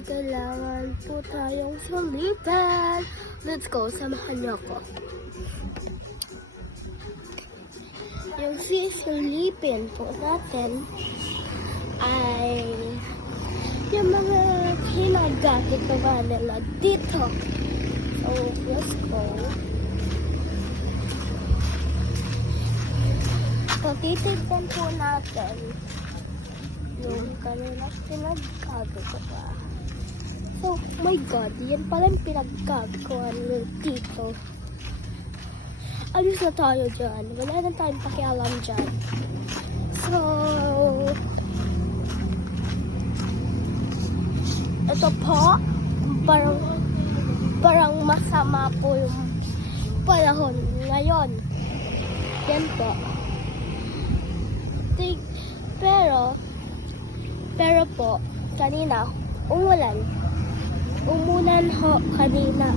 may kailangan po tayong sulitan. Let's go, samahan niyo ako. Yung sisilipin po natin ay yung mga hinagamit na nila dito. So, let's go. So, titignan po natin yung kanila pinagkagawa. So, my God, yan pala yung pinagkagawa nila dito. Alis na tayo dyan. Wala na tayong pakialam dyan. So, ito po, parang masama po yung panahon ngayon. Yan po. Pero po, kanina, umulan. Umulan ho kanina.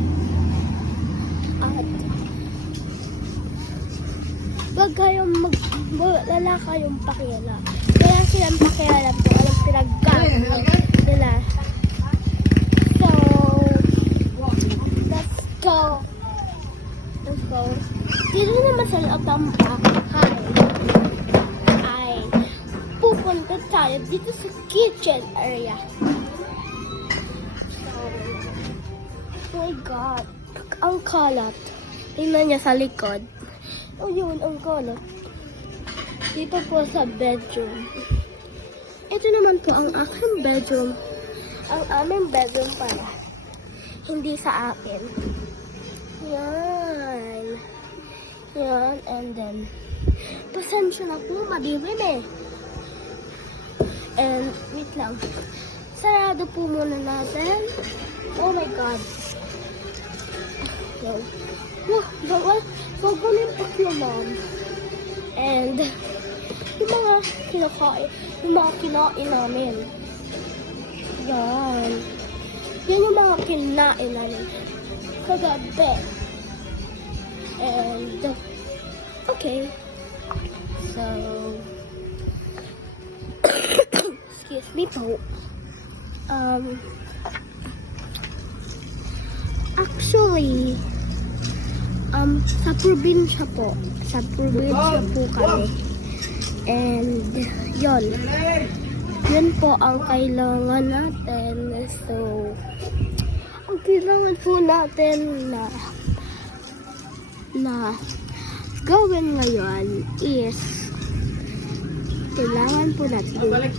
At wala kayong pakialam. Kaya silang pakialam po, alam pinagkagawa nila. So, let's go. Let's go. Dito naman sa loob ng bahay ay pupunta tayo dito sa kitchen area. So, oh my God. Ang kalat. Tingnan niya sa likod. Oh, yun, ang kalat. Dito po sa bedroom. Ito naman po ang aking bedroom. Ang aming bedroom pala. Hindi sa akin. Yan. Yan, and then, pasensya na po, madilim eh. And, wait lang. Sarado po muna natin. Oh my God. So, ganun po yung mom. And, yung mga kinain namin. Yan. Yan yung mga kinain namin kagabi. And, okay. So, excuse me po. Actually, sa probinsya po kami. And, yun po ang kailangan natin. So, ang kailangan po natin na gawin ngayon is kailangan po natin gawin